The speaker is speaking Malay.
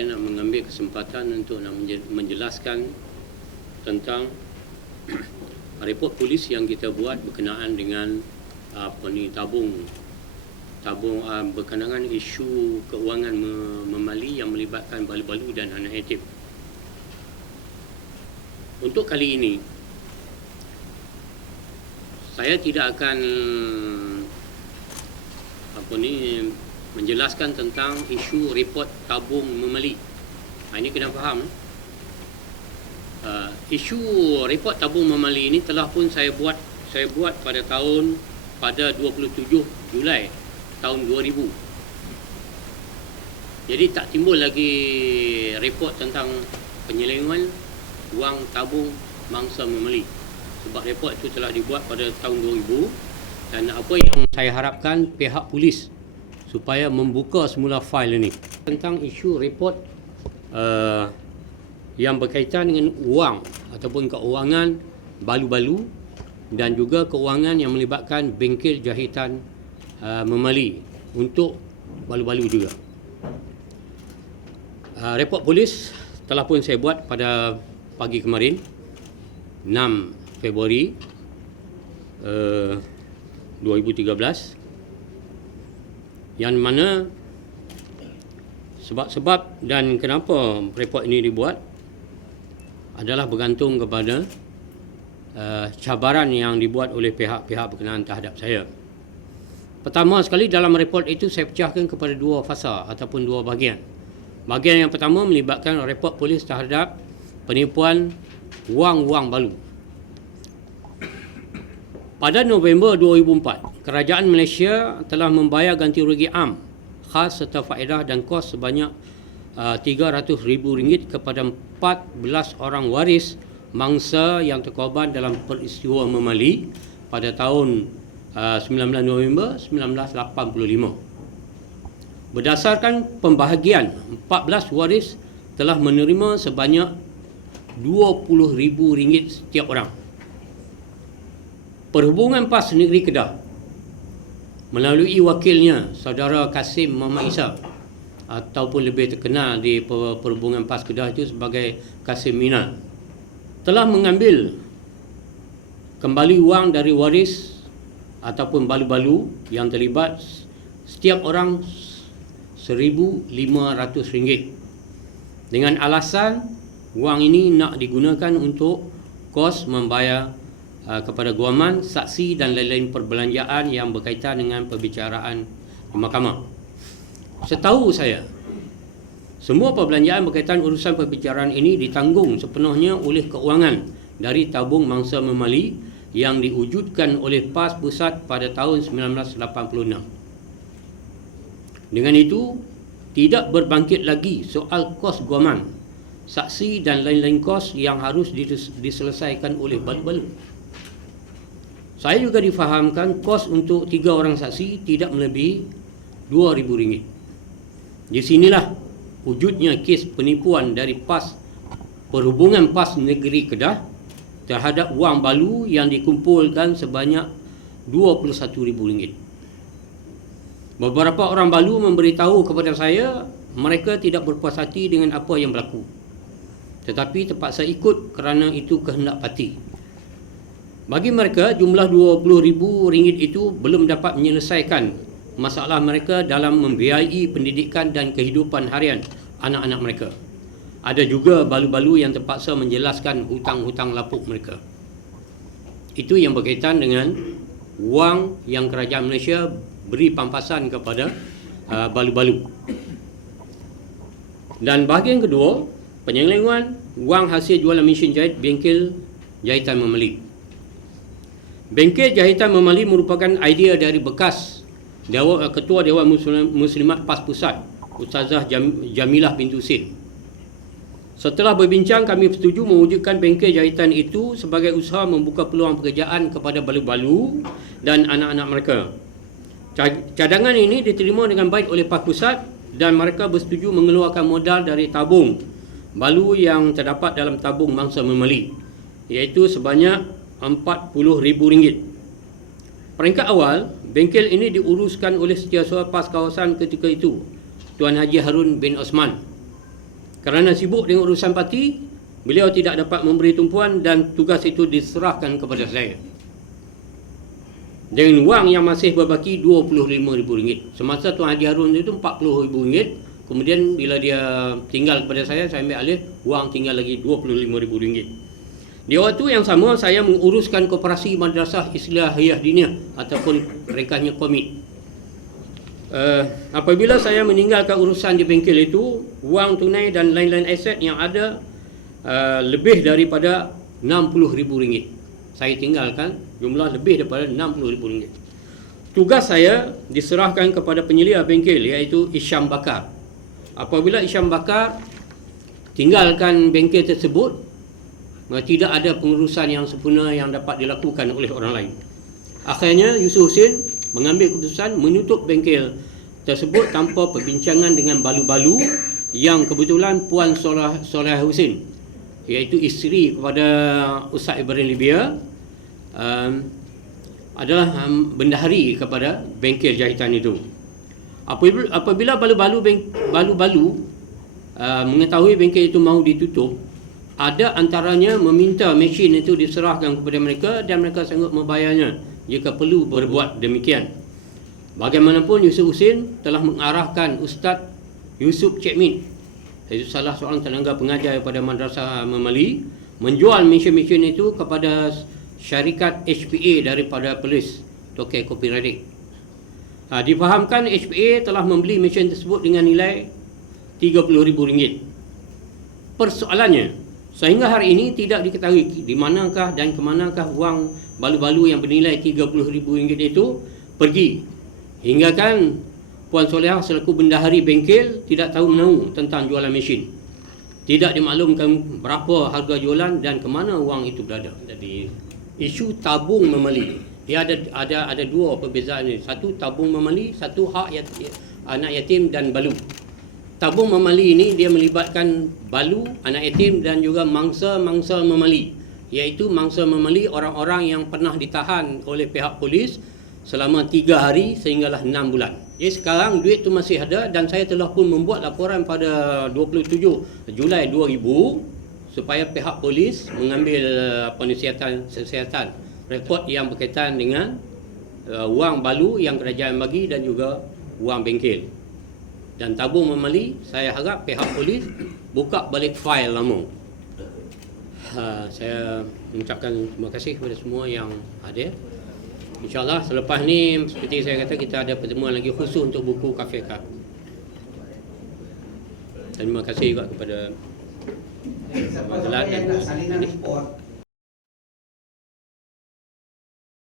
saya nak mengambil kesempatan untuk nak menjelaskan tentang report polis yang kita buat berkenaan dengan tabung berkenaan isu keuangan memali yang melibatkan balu-balu dan anak yatim. Untuk kali ini saya tidak akan menjelaskan tentang isu report tabung memali. Ini kena faham. Isu report tabung memali ini telah pun saya buat pada 27 Julai tahun 2000. Jadi tak timbul lagi report tentang penyelewengan wang tabung mangsa memali. Sebab report itu telah dibuat pada tahun 2000. Dan apa yang saya harapkan pihak polis supaya membuka semula fail ini tentang isu report yang berkaitan dengan wang ataupun keuangan balu-balu dan juga keuangan yang melibatkan bengkel jahitan memali untuk balu-balu juga. Report polis telah pun saya buat pada pagi kemarin 6 Februari 2013, yang mana sebab-sebab dan kenapa report ini dibuat adalah bergantung kepada cabaran yang dibuat oleh pihak-pihak berkenaan terhadap saya. Pertama sekali, dalam report itu saya pecahkan kepada dua fasa ataupun dua bahagian. Bahagian yang pertama melibatkan report polis terhadap penipuan wang balu. Pada November 2004, Kerajaan Malaysia telah membayar ganti rugi am, khas serta faedah dan kos sebanyak RM300,000 kepada 14 orang waris mangsa yang terkorban dalam peristiwa memali pada tahun 19 November 1985. Berdasarkan pembahagian, 14 waris telah menerima sebanyak RM20,000 setiap orang. Perhubungan PAS Negeri Kedah melalui wakilnya Saudara Kasim Muhammad Isa, ataupun lebih terkenal di Perhubungan PAS Kedah itu sebagai Kasim Mina, telah mengambil kembali wang dari waris ataupun balu-balu yang terlibat, setiap orang RM1,500 dengan alasan wang ini nak digunakan untuk kos membayar kepada guaman, saksi dan lain-lain perbelanjaan yang berkaitan dengan perbicaraan di mahkamah. Setahu saya, semua perbelanjaan berkaitan urusan perbicaraan ini ditanggung sepenuhnya oleh keuangan dari tabung mangsa memali yang diwujudkan oleh PAS Pusat pada tahun 1986. Dengan itu, tidak berbangkit lagi soal kos guaman, saksi dan lain-lain kos yang harus diselesaikan oleh balu-balu. Saya juga difahamkan kos untuk 3 orang saksi tidak melebihi RM2,000. Di sinilah wujudnya kes penipuan dari PAS Perhubungan PAS Negeri Kedah terhadap wang balu yang dikumpulkan sebanyak RM21,000. Beberapa orang balu memberitahu kepada saya mereka tidak berpuas hati dengan apa yang berlaku, tetapi terpaksa ikut kerana itu kehendak parti. Bagi mereka, jumlah RM20,000 itu belum dapat menyelesaikan masalah mereka dalam membiayai pendidikan dan kehidupan harian anak-anak mereka. Ada juga balu-balu yang terpaksa menjelaskan hutang-hutang lapuk mereka. Itu yang berkaitan dengan wang yang Kerajaan Malaysia beri pampasan kepada balu-balu. Dan bahagian kedua, penyelewengan wang hasil jualan mesin jahit bengkel jahitan memali. Bengkel jahitan memali merupakan idea dari bekas Ketua Dewan Muslimat PAS Pusat, Ustazah Jamilah bintu Sin. Setelah berbincang, kami bersetuju mewujudkan bengkel jahitan itu sebagai usaha membuka peluang pekerjaan kepada balu-balu dan anak-anak mereka. Cadangan ini diterima dengan baik oleh PAS Pusat dan mereka bersetuju mengeluarkan modal dari tabung balu yang terdapat dalam tabung mangsa memali, iaitu sebanyak RM40,000. Peringkat awal, bengkel ini diuruskan oleh Setiausaha PAS kawasan ketika itu, Tuan Haji Harun bin Osman. Kerana sibuk dengan urusan parti, beliau tidak dapat memberi tumpuan dan tugas itu diserahkan kepada saya. Dengan wang yang masih berbaki RM25,000. Semasa Tuan Haji Harun itu RM40,000. Kemudian bila dia tinggal kepada saya ambil alih, wang tinggal lagi RM25,000. Di waktu yang sama, saya menguruskan koperasi Madrasah Islahiyah Diniyah ataupun ringkasnya komit. Apabila saya meninggalkan urusan di bengkel itu, wang tunai dan lain-lain aset yang ada lebih daripada RM60,000. Saya tinggalkan jumlah lebih daripada RM60,000. Tugas saya diserahkan kepada penyelia bengkel, iaitu Isyam Bakar. Apabila Isyam Bakar tinggalkan bengkel tersebut, tidak ada pengurusan yang sempurna yang dapat dilakukan oleh orang lain. Akhirnya Yusuf Husin mengambil keputusan menutup bengkel tersebut tanpa perbincangan dengan balu-balu yang kebetulan Puan Soleh Husin, iaitu isteri kepada Ustaz Ibrahim Libya, adalah bendahari kepada bengkel jahitan itu. Apabila balu-balu mengetahui bengkel itu mahu ditutup, ada antaranya meminta mesin itu diserahkan kepada mereka dan mereka sanggup membayarnya jika perlu berbuat demikian. Bagaimanapun Yusuf Husin telah mengarahkan Ustaz Yusuf Cekmin, iaitu salah seorang tenaga pengajar pada Madrasah Memali, menjual mesin-mesin itu kepada syarikat HPA daripada polis Tokyo Copyright. Difahamkan HPA telah membeli mesin tersebut dengan nilai RM30,000. Persoalannya, sehingga hari ini tidak diketahui di manakah dan ke manakah wang balu-balu yang bernilai RM30,000 itu pergi. Hingga kan Puan Solehah selaku bendahari bengkel tidak tahu menahu tentang jualan mesin. Tidak dimaklumkan berapa harga jualan dan ke mana wang itu berada. Jadi isu tabung memali, dia ada dua perbezaan ini. Satu tabung memali, satu hak anak yatim dan balu. Tabung memali ini dia melibatkan balu, anak yatim dan juga mangsa memali, iaitu mangsa memali orang-orang yang pernah ditahan oleh pihak polis selama 3 hari sehinggalah 6 bulan. Jadi sekarang duit tu masih ada dan saya telah pun membuat laporan pada 27 Julai 2000 supaya pihak polis mengambil kesihatan rekod yang berkaitan dengan wang balu yang kerajaan bagi dan juga wang bengkel. Dan tabung memali, saya harap pihak polis buka balik fail lama. Saya mengucapkan terima kasih kepada semua yang hadir. InsyaAllah selepas ni, seperti saya kata, kita ada pertemuan lagi khusus untuk buku KFK. Terima kasih juga kepada Siapa yang nak salinan report